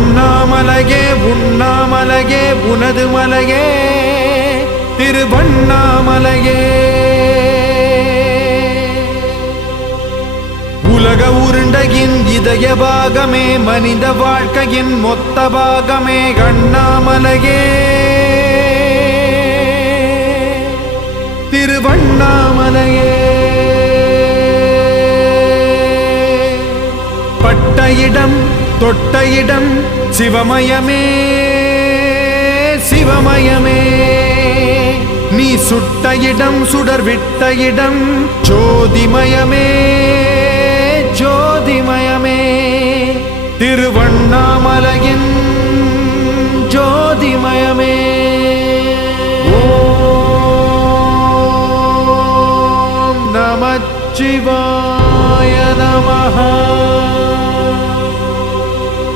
அண்ணாமலையே உண்ணாமலையே உனது மலையே திருவண்ணாமலையே. உலக உருண்டையின் இதய பாகமே மனித வாழ்க்கையின் மொத்த பாகமே அண்ணாமலையே திருவண்ணாமலையே. பட்ட இடம் தொட்ட இடம் சிவமயமே சிவமயமே. நீ சுட்ட இடம் சுடர் விட்ட இடம் ஜோதிமயமே ஜோதிமயமே. திருவண்ணாமலையின் ஜோதிமயமே. ஓம் நமச்சிவாய.